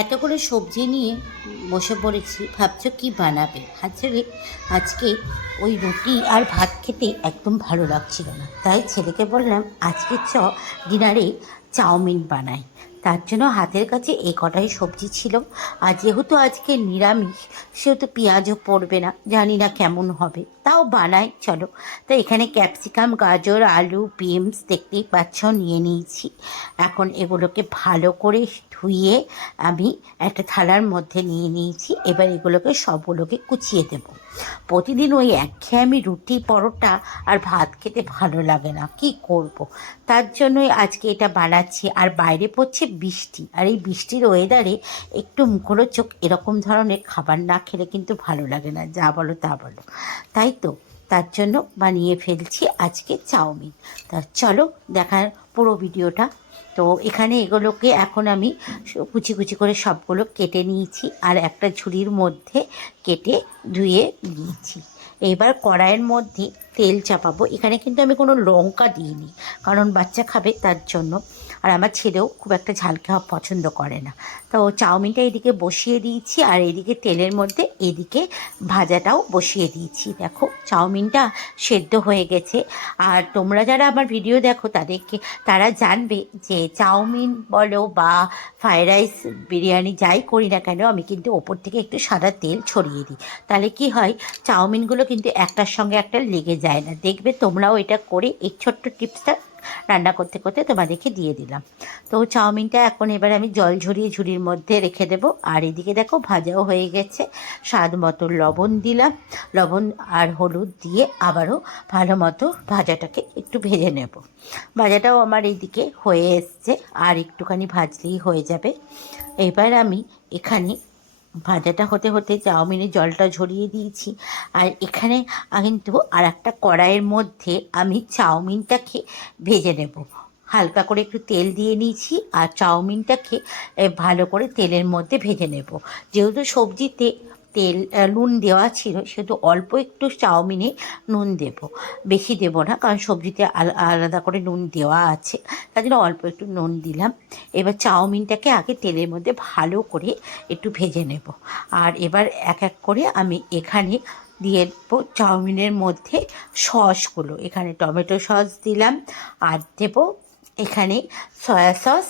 এতগুলো সবজি নিয়ে বসে পড়েছি, ভাবছো কি বানাবে? আসলে আজকে ওই রুটি আর ভাত খেতে একদম ভালো লাগছিল না, তাই ছেলেকে বললাম আজকে ডিনারে চাউমিন বানাই। তার জন্য হাতের কাছে এই কটাই সবজি ছিল। আর যেহেতু আজকে নিরামিষ, সেহেতু পেঁয়াজও পড়বে না, জানি না কেমন হবে, তাও বানাই চলো। তো এখানে ক্যাপসিকাম, গাজর, আলু, বিনস দেখতেই পাচ্ছ নিয়ে নিয়েছি। এখন এগুলোকে ভালো করে ধুয়ে আমি একটা থালার মধ্যে নিয়ে নিয়েছি। এবার এগুলোকে সবগুলোকে কুচিয়ে দেব। প্রতিদিন ওই একঘেয়েমি রুটি পরোটা আর ভাত খেতে ভালো লাগে না, কি করব। তার জন্যই আজকে এটা বানাচ্ছি। আর বাইরে পড়ছে বৃষ্টি, আর এই বৃষ্টির ওয়েদারে একটু মুখরোচক এরকম ধরনের খাবার না খেলে কিন্তু ভালো লাগে না, যা বলো তা বলো। তাই তো, তার জন্য বানিয়ে ফেলছি আজকে চাউমিন। তা চলো দেখার পুরো ভিডিওটা। তো এখানে এগুলোকে এখন আমি কুচি কুচি করে সবগুলো কেটে নিয়েছি, আর একটা ঝুড়ির মধ্যে কেটে ধুয়ে নিয়েছি। এবার কড়াইয়ের মধ্যে তেল চাপাবো। এখানে কিন্তু আমি কোনো লঙ্কা দিইনি, কারণ বাচ্চা খাবে তার জন্য। আর আমার ছেলেও খুব একটা ঝাল খাওয়া পছন্দ করে না। তো চাউমিনটা এদিকে বসিয়ে দিয়েছি, আর এদিকে তেলের মধ্যে এদিকে ভাজাটাও বসিয়ে দিয়েছি। দেখো চাউমিনটা সেদ্ধ হয়ে গেছে। আর তোমরা যারা আমার ভিডিও দেখো তারা জানবে যে চাউমিন বলো বা ফ্রায়েড রাইস, বিরিয়ানি যাই করি না কেন, আমি কিন্তু ওপর থেকে একটু সাদা তেল ছড়িয়ে দিই। তাহলে কি হয়, চাউমিনগুলো কিন্তু একটার সঙ্গে একটা লেগে যায় না। দেখবে তোমরাও এটা করে, এই ছোট্ট টিপসটা রান্না করতে করতে তোমাদেরকে দিয়ে দিলাম। তো চাউমিনটা এখন এবার আমি জল ঝরিয়ে ঝুড়ির মধ্যে রেখে দেবো। আর এদিকে দেখো ভাজাও হয়ে গেছে। স্বাদ মতো লবণ দিলাম, লবণ আর হলুদ দিয়ে আবারও ভালো মতো ভাজাটাকে একটু ভেজে নেব। ভাজাটাও আমার এইদিকে হয়ে এসছে, আর একটুখানি ভাজলেই হয়ে যাবে। এবার আমি এখানে ভাজাটা হতে হতে চাউমিনের জলটা ঝরিয়ে দিয়েছি। আর এখানে কিন্তু আর একটা কড়াইয়ের মধ্যে আমি চাউমিনটাকে ভেজে নেব। হালকা করে একটু তেল দিয়ে নিয়েছি, আর চাউমিনটাকে ভালো করে তেলের মধ্যে ভেজে নেব। যেহেতু সবজিতে নুন দেওয়া ছিল, সেহেতু অল্প একটু চাউমিনে নুন দেব, বেশি দেব না, কারণ সবজিতে আলাদা করে নুন দেওয়া আছে। তার জন্য অল্প একটু নুন দিলাম। এবার চাউমিনটাকে আগে তেলের মধ্যে ভালো করে একটু ভেজে নেব। আর এবার এক এক করে আমি এখানে দিয়ে দেবো চাউমিনের মধ্যে সসগুলো। এখানে টমেটো সস দিলাম, আর দেব এখানে সয়া সস,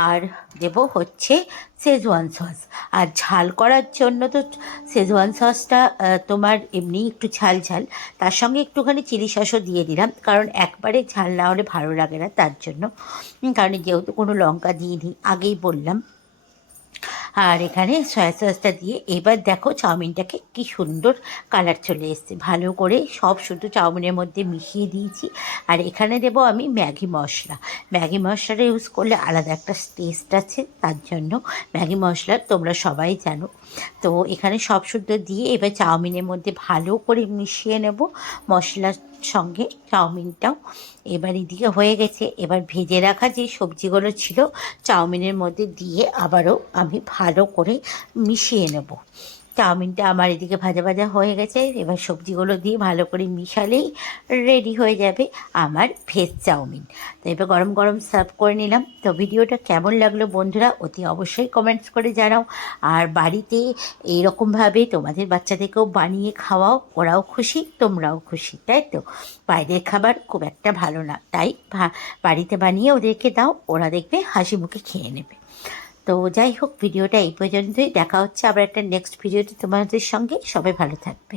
আর দেব হচ্ছে শেজওয়ান সস। আর ঝাল করার জন্য তো শেজওয়ান সসটা তোমার এমনি একটু ঝাল ঝাল, তার সঙ্গে একটুখানি চিলি সসও দিয়ে দিলাম, কারণ একবারে ঝাল না হলে ভালো লাগে না তার জন্য। কারণ যেহেতু কোনো লঙ্কা দিইনি, আগেই বললাম। আর এখানে সয়া সসটা দিয়ে এবার দেখো চাউমিনটাকে কি সুন্দর কালার চলে এসছে। ভালো করে সব শুধু চাউমিনের মধ্যে মিশিয়ে দিয়েছি। আর এখানে দেবো আমি ম্যাগি মশলা। ম্যাগি মশলাটা ইউজ করলে আলাদা একটা টেস্ট আছে, তার জন্য ম্যাগি মশলা তোমরা সবাই জানো। তো এখানে সব শুদ্ধ দিয়ে এবার চাউমিনের মধ্যে ভালো করে মিশিয়ে নেব মশলার সঙ্গে চাউমিনটাও। এবার এদিকে হয়ে গেছে। এবার ভেজে রাখা যে সবজিগুলো ছিল চাউমিনের মধ্যে দিয়ে আবারও আমি ভালো করে মিশিয়ে নেব। চাউমিনটা আমার এদিকে ভাজা ভাজা হয়ে গেছে। এবার সবজিগুলো দিয়ে ভালো করে মিশালেই রেডি হয়ে যাবে আমার ভেজ চাউমিন। তো এবার গরম গরম সার্ভ করে নিলাম। তো ভিডিওটা কেমন লাগলো বন্ধুরা, অতি অবশ্যই কমেন্টস করে জানাও। আর বাড়িতে এইরকমভাবে তোমাদের বাচ্চাদেরকেও বানিয়ে খাওয়াও, ওরাও খুশি তোমরাও খুশি, তাই তো। বাইরের খাবার খুব একটা ভালো না, তাই বাড়িতে বানিয়ে ওদেরকে দাও, ওরা দেখবে হাসি মুখে খেয়ে নেবে। তো যাই হোক, ভিডিওটা এই পর্যন্তই। দেখা হচ্ছে আবার একটা নেক্সট ভিডিওতে তোমাদের সঙ্গে। সবাই ভালো থাকবে।